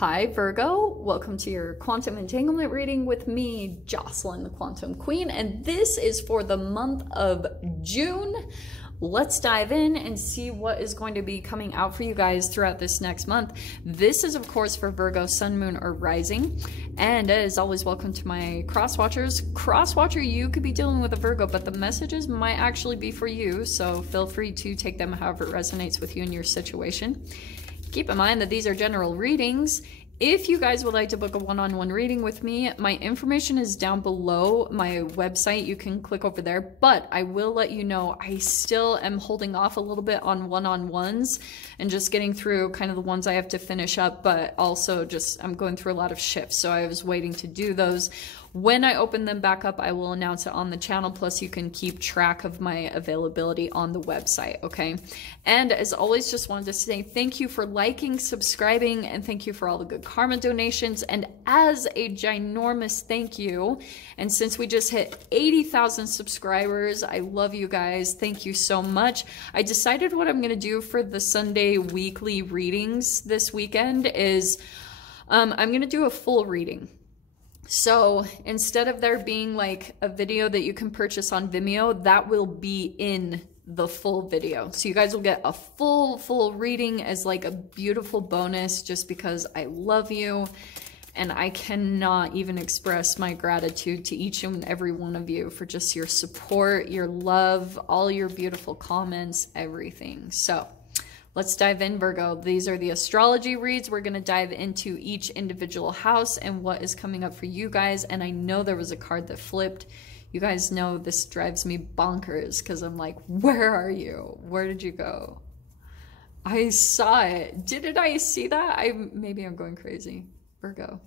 Hi Virgo, welcome to your quantum entanglement reading with me, Jocelyn, the Quantum Queen, and this is for the month of June. Let's dive in and see what is going to be coming out for you guys throughout this next month. This is, of course, for Virgo, Sun, Moon, or Rising. And as always, welcome to my cross-watchers. Cross-watcher, you could be dealing with a Virgo, but the messages might actually be for you, so feel free to take them however it resonates with you in your situation. Keep in mind that these are general readings. If you guys would like to book a one-on-one reading with me, my information is down below my website. You can click over there, but I will let you know I still am holding off a little bit on one-on-ones and just getting through kind of the ones I have to finish up, but also just I'm going through a lot of shifts, so I was waiting to do those. When I open them back up, I will announce it on the channel, plus you can keep track of my availability on the website, okay? And as always, just wanted to say thank you for liking, subscribing, and thank you for all the good karma donations. And as a ginormous thank you, and since we just hit 80,000 subscribers, I love you guys. Thank you so much. I decided what I'm gonna do for the Sunday weekly readings this weekend is I'm gonna do a full reading. So instead of there being like a video that you can purchase on Vimeo, that will be in the full video. So you guys will get a full reading as like a beautiful bonus just because I love you. And I cannot even express my gratitude to each and every one of you for just your support, your love, all your beautiful comments, everything. So let's dive in, Virgo. These are the astrology reads. We're going to dive into each individual house and what is coming up for you guys. And I know there was a card that flipped. You guys know this drives me bonkers because I'm like, where are you? Where did you go? I saw it. Didn't I see that? Maybe I'm going crazy. Virgo.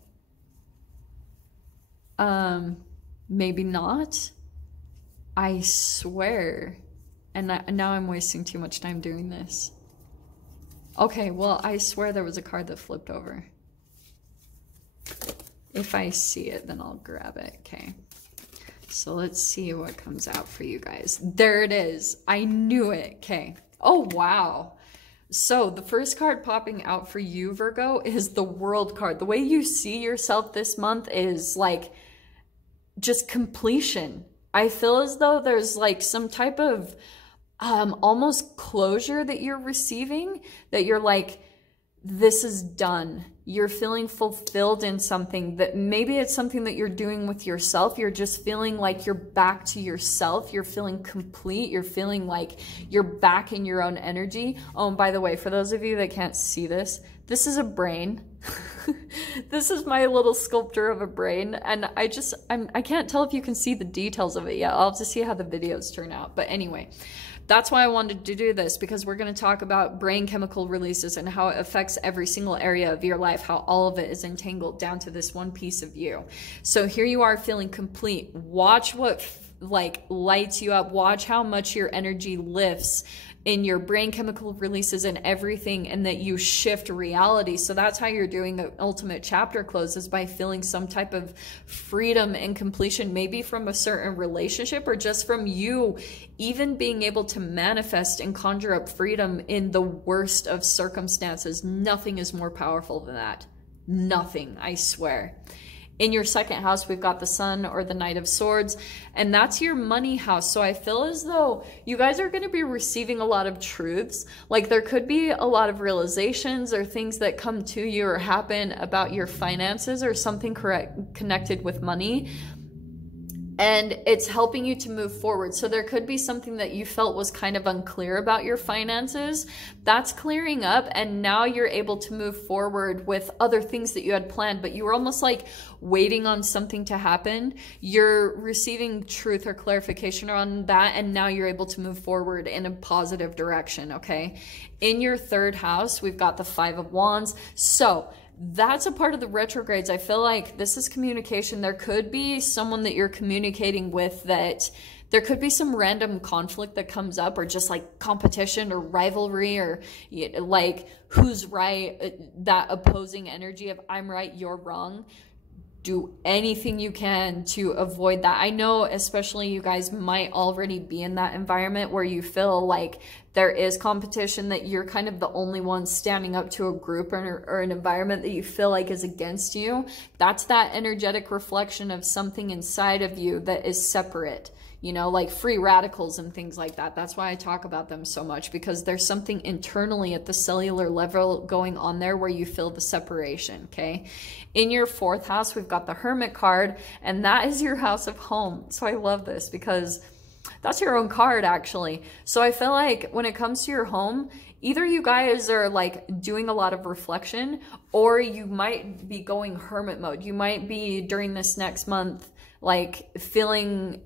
Maybe not. I swear. And now I'm wasting too much time doing this. Okay, well, I swear there was a card that flipped over. If I see it, then I'll grab it. Okay. So let's see what comes out for you guys. There it is. I knew it. Okay. Oh, wow. So the first card popping out for you, Virgo, is the World card. The way you see yourself this month is like just completion. I feel as though there's like some type of almost closure that you're receiving, that you're like, this is done. You're feeling fulfilled in something that maybe it's something that you're doing with yourself. You're just feeling like you're back to yourself. You're feeling complete. You're feeling like you're back in your own energy. Oh, and by the way, for those of you that can't see this, this is a brain. This is my little sculpture of a brain. And I can't tell if you can see the details of it yet. I'll have to see how the videos turn out. But anyway, that's why I wanted to do this, because we're going to talk about brain chemical releases and how it affects every single area of your life, how all of it is entangled down to this one piece of you. So here you are feeling complete. Watch what like lights you up. Watch how much your energy lifts in your brain chemical releases and everything, and that you shift reality. So that's how you're doing the ultimate chapter close, is by feeling some type of freedom and completion, maybe from a certain relationship or just from you even being able to manifest and conjure up freedom in the worst of circumstances. Nothing is more powerful than that. Nothing, I swear. In your second house, we've got the Sun, or the Knight of Swords, and that's your money house. So I feel as though you guys are going to be receiving a lot of truths. Like there could be a lot of realizations or things that come to you or happen about your finances or something connected with money. And it's helping you to move forward. So there could be something that you felt was kind of unclear about your finances. That's clearing up, and now you're able to move forward with other things that you had planned, but you were almost like waiting on something to happen. You're receiving truth or clarification on that, and now you're able to move forward in a positive direction, okay? In your third house, we've got the Five of Wands. So that's a part of the retrogrades. I feel like this is communication. There could be someone that you're communicating with that there could be some random conflict that comes up, or just like competition or rivalry, or like who's right, that opposing energy of I'm right, you're wrong. do anything you can to avoid that. I know especially you guys might already be in that environment where you feel like there is competition, that you're kind of the only one standing up to a group or an environment that you feel like is against you. That's that energetic reflection of something inside of you that is separate. You know, like free radicals and things like that. That's why I talk about them so much, because there's something internally at the cellular level going on there where you feel the separation, okay? In your 4th house, we've got the Hermit card, and that is your house of home. So I love this because that's your own card, actually. So I feel like when it comes to your home, either you guys are like doing a lot of reflection, or you might be going hermit mode. You might be, during this next month, like feeling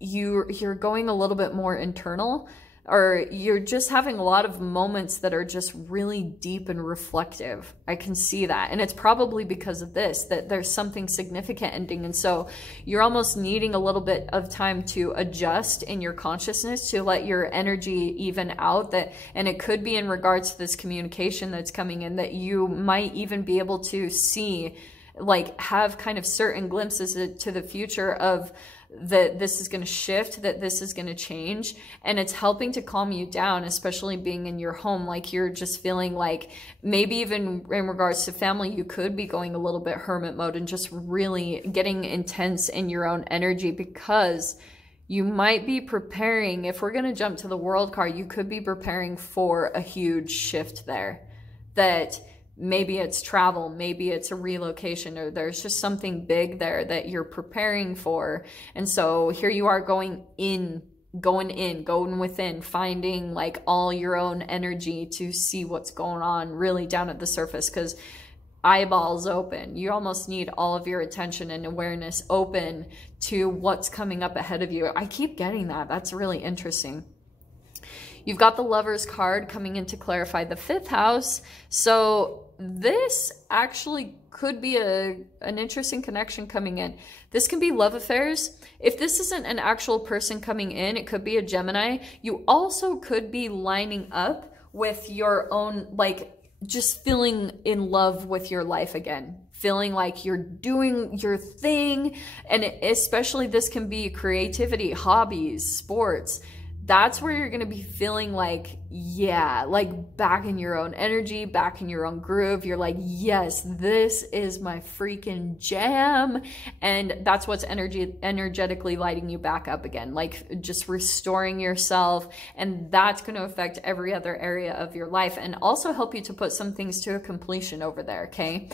you're going a little bit more internal, or you're just having a lot of moments that are just really deep and reflective. I can see that. And it's probably because of this, that there's something significant ending. And so you're almost needing a little bit of time to adjust in your consciousness, to let your energy even out. That, and it could be in regards to this communication that's coming in, that you might even be able to see, like have kind of certain glimpses to the future of that this is going to shift, that this is going to change, and it's helping to calm you down, especially being in your home. Like you're just feeling like, maybe even in regards to family, you could be going a little bit hermit mode and just really getting intense in your own energy, because you might be preparing, if we're going to jump to the World card, you could be preparing for a huge shift there. That maybe it's travel, maybe it's a relocation, or there's just something big there that you're preparing for. And so here you are going within, finding like all your own energy to see what's going on really down at the surface, because eyeballs open. You almost need all of your attention and awareness open to what's coming up ahead of you. I keep getting that. That's really interesting. You've got the Lovers card coming in to clarify the 5th house. So this actually could be an interesting connection coming in. This can be love affairs. If this isn't an actual person coming in, it could be a Gemini. You also could be lining up with your own, like just feeling in love with your life again. Feeling like you're doing your thing. And especially this can be creativity, hobbies, sports. That's where you're going to be feeling like, yeah, like back in your own energy, back in your own groove. You're like, yes, this is my freaking jam. And that's what's energetically lighting you back up again, like just restoring yourself. And that's going to affect every other area of your life, and also help you to put some things to a completion over there, okay?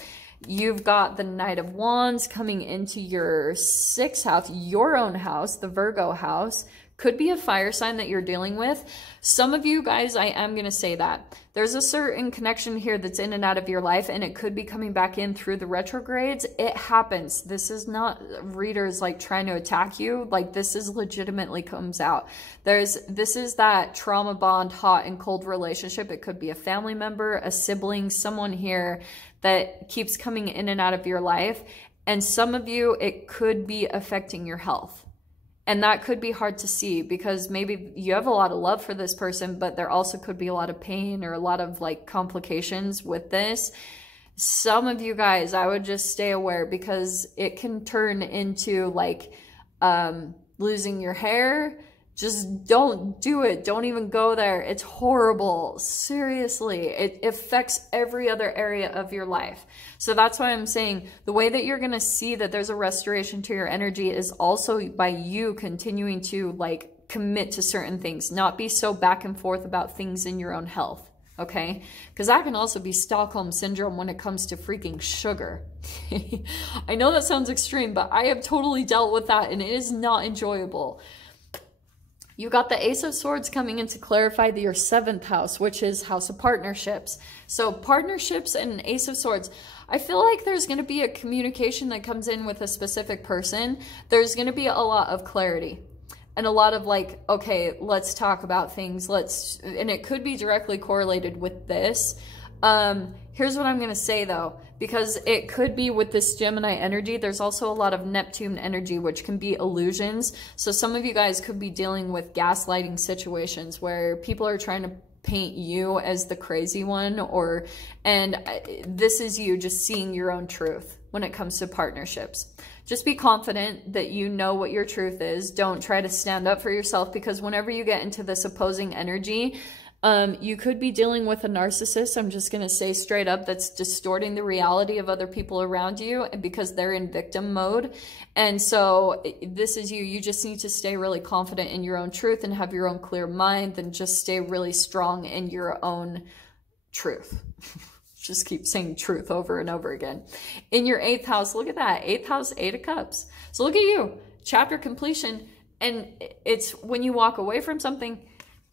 You've got the Knight of Wands coming into your 6th house, your own house, the Virgo house. Could be a fire sign that you're dealing with. Some of you guys, I am going to say that there's a certain connection here that's in and out of your life, and it could be coming back in through the retrogrades. It happens. This is not readers like trying to attack you. Like this is legitimately comes out. This is that trauma bond, hot and cold relationship. It could be a family member, a sibling, someone here that keeps coming in and out of your life. And some of you, it could be affecting your health. And that could be hard to see, because maybe you have a lot of love for this person, but there also could be a lot of pain or a lot of like complications with this. Some of you guys, I would just stay aware, because it can turn into like losing your hair. Just don't do it. Don't even go there. It's horrible. Seriously, it affects every other area of your life. So that's why I'm saying the way that you're going to see that there's a restoration to your energy is also by you continuing to like commit to certain things, not be so back and forth about things in your own health. Okay? Because that can also be Stockholm syndrome when it comes to freaking sugar. I know that sounds extreme, but I have totally dealt with that, and it is not enjoyable. You got the Ace of Swords coming in to clarify your 7th house, which is House of Partnerships. So partnerships and Ace of Swords. I feel like there's going to be a communication that comes in with a specific person. There's going to be a lot of clarity and a lot of like, okay, let's talk about things. And it could be directly correlated with this. Here's what I'm going to say though, because it could be with this Gemini energy. There's also a lot of Neptune energy, which can be illusions. So some of you guys could be dealing with gaslighting situations where people are trying to paint you as the crazy one, and this is you just seeing your own truth when it comes to partnerships. Just be confident that you know what your truth is. Don't try to stand up for yourself, because whenever you get into this opposing energy, you could be dealing with a narcissist. I'm just going to say straight up, that's distorting the reality of other people around you because they're in victim mode. And so this is you. You just need to stay really confident in your own truth and have your own clear mind, and just stay really strong in your own truth. Just keep saying truth over and over again. In your 8th house, look at that. 8th house, 8 of Cups. So look at you, chapter completion. And it's when you walk away from something.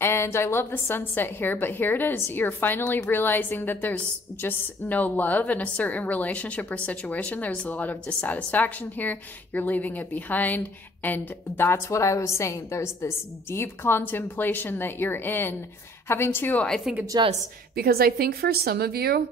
And I love the sunset here, but here it is. You're finally realizing that there's just no love in a certain relationship or situation. There's a lot of dissatisfaction here. You're leaving it behind. And that's what I was saying. There's this deep contemplation that you're in, having to, I think, adjust. Because I think for some of you,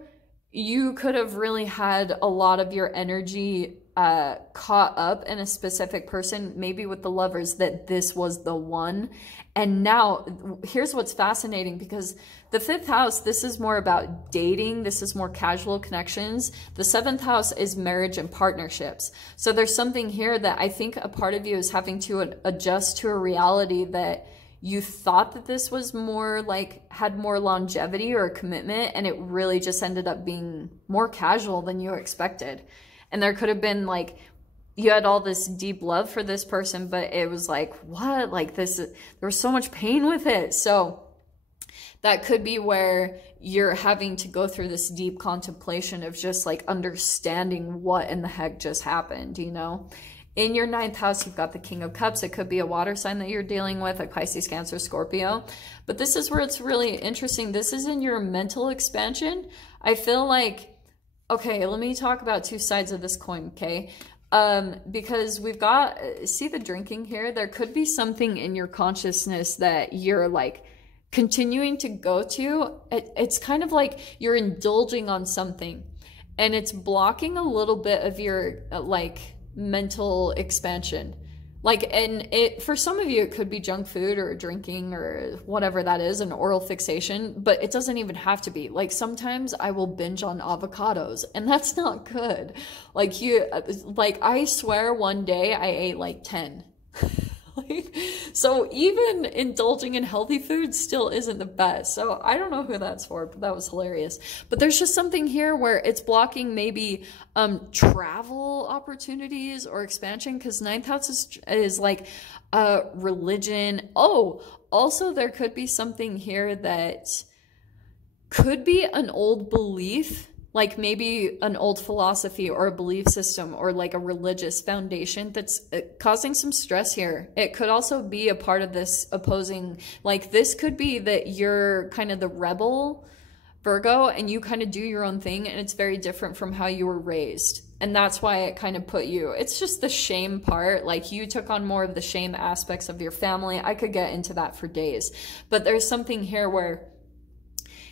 you could have really had a lot of your energy caught up in a specific person, maybe with the Lovers, that this was the one. And now here's what's fascinating, because the 5th house, this is more about dating. This is more casual connections. The 7th house is marriage and partnerships. So there's something here that I think a part of you is having to adjust to a reality that you thought that this was more like, had more longevity or a commitment, and it really just ended up being more casual than you expected. And there could have been like, you had all this deep love for this person, but it was like, what? Like this, there was so much pain with it. So that could be where you're having to go through this deep contemplation of just like understanding what in the heck just happened, you know? In your 9th house, you've got the King of Cups. It could be a water sign that you're dealing with, like Pisces, Cancer, Scorpio. But this is where it's really interesting. This is in your mental expansion. I feel like, okay, let me talk about 2 sides of this coin, okay? Because we've got, see the drinking here? There could be something in your consciousness that you're like continuing to go to. It's kind of like you're indulging on something, and it's blocking a little bit of your like mental expansion. Like, and it, for some of you, it could be junk food or drinking or whatever that is, an oral fixation, but it doesn't even have to be. Like, sometimes I will binge on avocados, and that's not good. Like, I swear one day I ate like 10. So even indulging in healthy food still isn't the best. So I don't know who that's for, but that was hilarious. But there's just something here where it's blocking maybe travel opportunities or expansion, because 9th house is like religion. Oh, also there could be something here that could be an old belief, like maybe an old philosophy or a belief system or like a religious foundation that's causing some stress here. It could also be a part of this opposing, like this could be that you're kind of the rebel Virgo and you kind of do your own thing, and it's very different from how you were raised. And that's why it kind of put you, it's just the shame part. Like you took on more of the shame aspects of your family. I could get into that for days, but there's something here where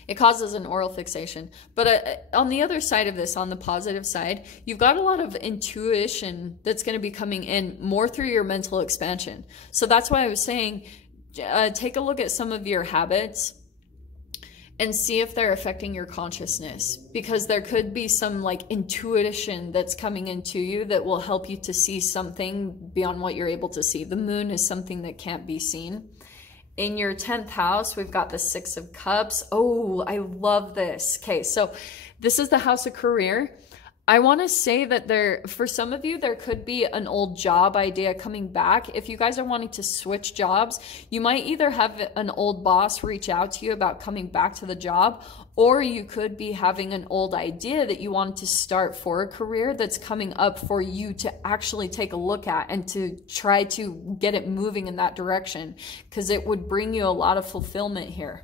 it causes an oral fixation. But on the other side of this, on the positive side, you've got a lot of intuition that's going to be coming in more through your mental expansion. So that's why I was saying, take a look at some of your habits and see if they're affecting your consciousness, because there could be some like intuition that's coming into you that will help you to see something beyond what you're able to see. The moon is something that can't be seen. In your 10th house, we've got the 6 of Cups. Oh, I love this. Okay, so this is the house of career. I want to say that for some of you, there could be an old job idea coming back. If you guys are wanting to switch jobs, you might either have an old boss reach out to you about coming back to the job, or you could be having an old idea that you wanted to start for a career that's coming up for you to actually take a look at and to try to get it moving in that direction, because it would bring you a lot of fulfillment here.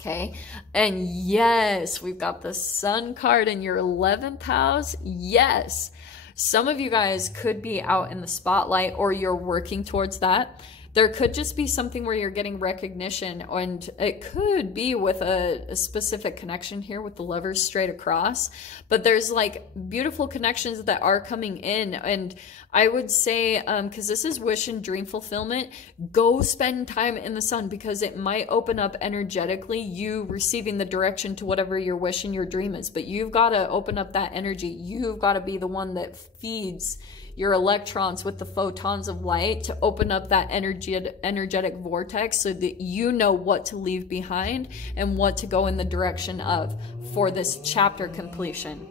Okay, and yes, we've got the Sun card in your 11th house. Yes, some of you guys could be out in the spotlight, or you're working towards that. There could just be something where you're getting recognition, and it could be with a specific connection here with the lovers straight across, but there's like beautiful connections that are coming in. And I would say, because this is wish and dream fulfillment, go spend time in the sun, because it might open up energetically you receiving the direction to whatever your wish and your dream is. But you've got to open up that energy. You've got to be the one that feeds your electrons with the photons of light to open up that energetic vortex, so that you know what to leave behind and what to go in the direction of for this chapter completion.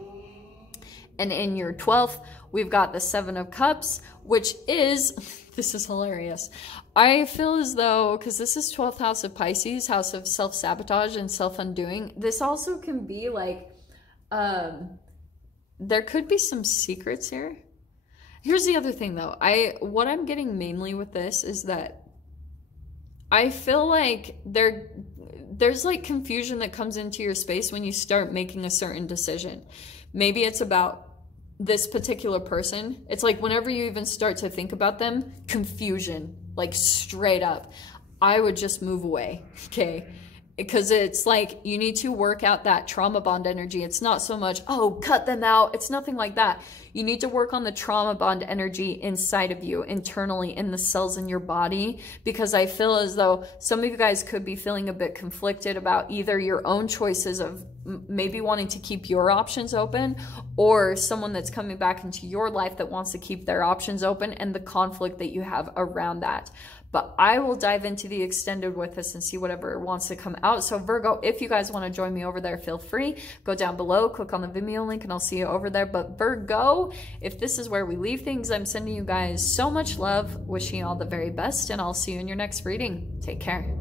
And in your 12th, we've got the 7 of Cups, which is, this is hilarious. I feel as though, because this is 12th house of Pisces, house of self-sabotage and self-undoing, this also can be like, there could be some secrets here. Here's the other thing though. What I'm getting mainly with this is that I feel like there's like confusion that comes into your space when you start making a certain decision. Maybe it's about this particular person. It's like whenever you even start to think about them, confusion, like straight up. I would just move away, okay? Because it's like you need to work out that trauma bond energy. It's not so much, oh, cut them out. It's nothing like that. You need to work on the trauma bond energy inside of you, internally, in the cells in your body, because I feel as though some of you guys could be feeling a bit conflicted about either your own choices of maybe wanting to keep your options open, or someone that's coming back into your life that wants to keep their options open, and the conflict that you have around that. But I will dive into the extended with this and see whatever wants to come out. So Virgo, if you guys want to join me over there, feel free. Go down below, click on the Vimeo link, and I'll see you over there. But Virgo, if this is where we leave things, I'm sending you guys so much love, wishing you all the very best, and I'll see you in your next reading. Take care.